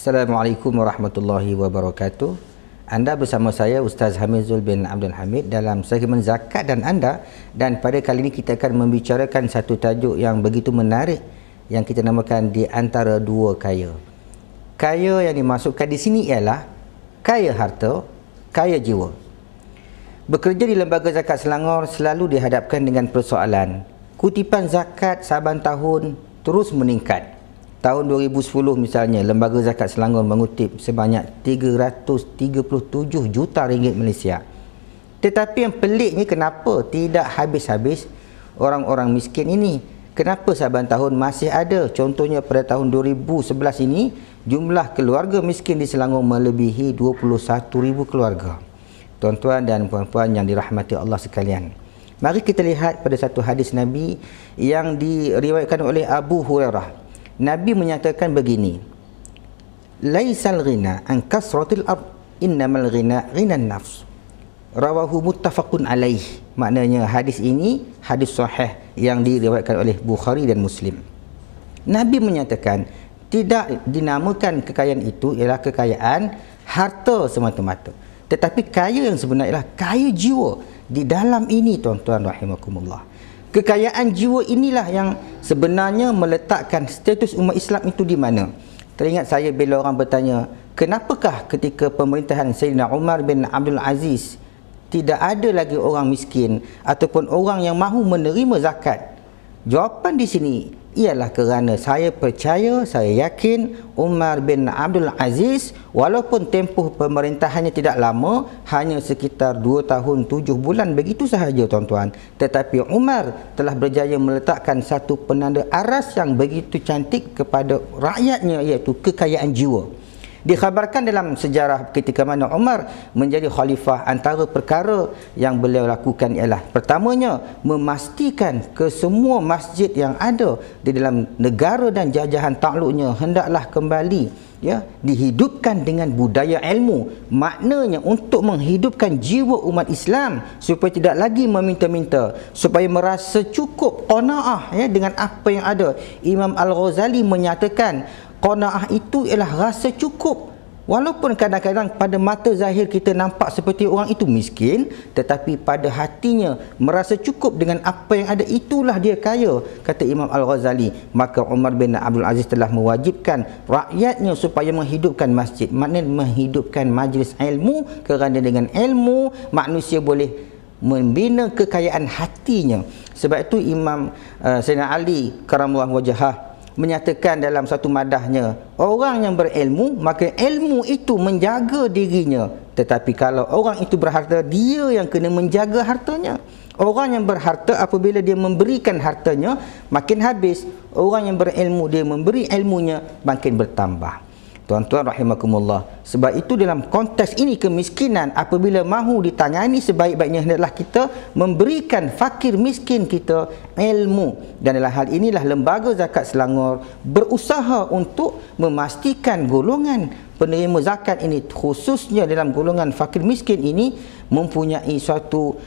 Assalamualaikum warahmatullahi wabarakatuh. Anda bersama saya Ustaz Hamizul bin Abdul Hamid dalam segmen Zakat dan Anda, dan pada kali ini kita akan membicarakan satu tajuk yang begitu menarik yang kita namakan di antara dua kaya. Kaya yang dimasukkan di sini ialah kaya harta, kaya jiwa. Bekerja di Lembaga Zakat Selangor selalu dihadapkan dengan persoalan kutipan zakat saban tahun terus meningkat. Tahun 2010 misalnya, Lembaga Zakat Selangor mengutip sebanyak 337 juta ringgit Malaysia. Tetapi yang peliknya, kenapa tidak habis-habis orang-orang miskin ini? Kenapa saban tahun masih ada? Contohnya pada tahun 2011 ini, jumlah keluarga miskin di Selangor melebihi 21,000 keluarga. Tuan-tuan dan puan-puan yang dirahmati Allah sekalian, mari kita lihat pada satu hadis Nabi yang diriwayatkan oleh Abu Hurairah. Nabi menyatakan begini, laisal ghina an kasratil ard, innamal ghina ghinan nafs. Rawahu muttafaqun alaih. Maknanya hadis ini hadis sahih yang diriwayatkan oleh Bukhari dan Muslim. Nabi menyatakan tidak dinamakan kekayaan itu ialah kekayaan harta semata-mata, tetapi kaya yang sebenar ialah kaya jiwa. Di dalam ini, tuan-tuan rahimakumullah, kekayaan jiwa inilah yang sebenarnya meletakkan status umat Islam itu di mana. Teringat saya bila orang bertanya, kenapakah ketika pemerintahan Sayyidina Umar bin Abdul Aziz tidak ada lagi orang miskin ataupun orang yang mahu menerima zakat? Jawapan di sini ialah kerana saya percaya, saya yakin Umar bin Abdul Aziz walaupun tempoh pemerintahannya tidak lama, hanya sekitar 2 tahun 7 bulan begitu sahaja tuan-tuan, tetapi Umar telah berjaya meletakkan satu penanda aras yang begitu cantik kepada rakyatnya, iaitu kekayaan jiwa. Dikhabarkan dalam sejarah ketika mana Umar menjadi khalifah, antara perkara yang beliau lakukan ialah pertamanya memastikan ke semua masjid yang ada di dalam negara dan jajahan takluknya hendaklah kembali dihidupkan dengan budaya ilmu. Maknanya untuk menghidupkan jiwa umat Islam supaya tidak lagi meminta-minta, supaya merasa cukup qanaah dengan apa yang ada. Imam Al-Ghazali menyatakan qanaah itu ialah rasa cukup. Walaupun kadang-kadang pada mata zahir kita nampak seperti orang itu miskin, tetapi pada hatinya merasa cukup dengan apa yang ada, itulah dia kaya, kata Imam Al-Ghazali. Maka Umar bin Abdul Aziz telah mewajibkan rakyatnya supaya menghidupkan masjid, maknanya menghidupkan majlis ilmu, kerana dengan ilmu manusia boleh membina kekayaan hatinya. Sebab itu Imam Sayyidina Ali karamallahu wajhah menyatakan dalam satu madahnya, orang yang berilmu maka ilmu itu menjaga dirinya, tetapi kalau orang itu berharta, dia yang kena menjaga hartanya. Orang yang berharta apabila dia memberikan hartanya makin habis, orang yang berilmu dia memberi ilmunya makin bertambah. Tuan-tuan rahimakumullah, sebab itu dalam konteks ini kemiskinan apabila mahu ditangani sebaik-baiknya hendaklah kita memberikan fakir miskin kita ilmu. Dan dalam hal inilah Lembaga Zakat Selangor berusaha untuk memastikan golongan penerima zakat ini, khususnya dalam golongan fakir miskin ini, mempunyai suatu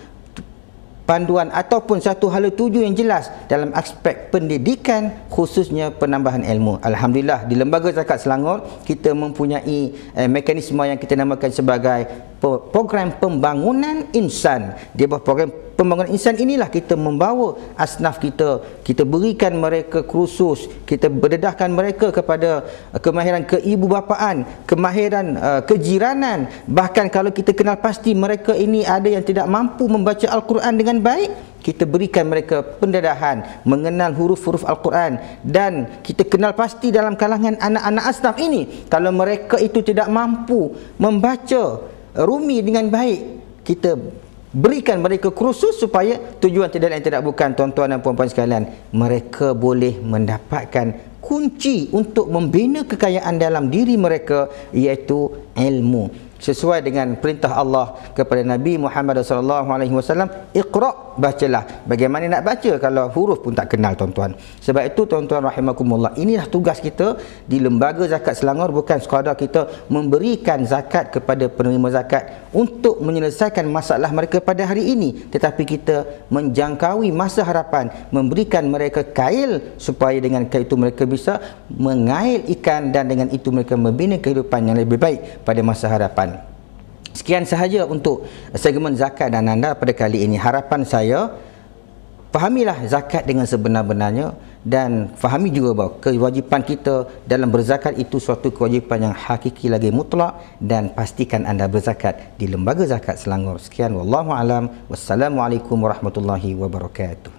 panduan ataupun satu hala tuju yang jelas dalam aspek pendidikan, khususnya penambahan ilmu. Alhamdulillah di Lembaga Zakat Selangor kita mempunyai mekanisme yang kita namakan sebagai program pembangunan insan. Di bawah program pembangunan insan inilah kita membawa asnaf kita berikan mereka kursus, kita berdedahkan mereka kepada kemahiran keibubapaan, kemahiran kejiranan. Bahkan kalau kita kenal pasti mereka ini ada yang tidak mampu membaca Al-Quran dengan baik, kita berikan mereka pendedahan mengenal huruf-huruf Al-Quran. Dan kita kenal pasti dalam kalangan anak-anak asnaf ini, kalau mereka itu tidak mampu membaca Rumi dengan baik, kita berikan mereka kursus supaya tujuan tidak lain tidak bukan, tuan-tuan dan puan-puan sekalian, mereka boleh mendapatkan kunci untuk membina kekayaan dalam diri mereka, iaitu ilmu. sesuai dengan perintah Allah kepada Nabi Muhammad sallallahu alaihi wasallam, iqra, bacalah. Bagaimana nak baca kalau huruf pun tak kenal, tuan-tuan? Sebab itu tuan-tuan rahimakumullah, inilah tugas kita di Lembaga Zakat Selangor, bukan sekadar kita memberikan zakat kepada penerima zakat untuk menyelesaikan masalah mereka pada hari ini, tetapi kita menjangkaui masa harapan, memberikan mereka kail supaya dengan kail itu mereka bisa mengail ikan dan dengan itu mereka membina kehidupan yang lebih baik pada masa harapan. Sekian sahaja untuk segmen zakat dan anda pada kali ini. Harapan saya, fahamilah zakat dengan sebenar-benarnya dan fahami juga bahawa kewajipan kita dalam berzakat itu suatu kewajipan yang hakiki lagi mutlak, dan pastikan anda berzakat di Lembaga Zakat Selangor. Sekian, wallahu alam. Wassalamualaikum warahmatullahi wabarakatuh.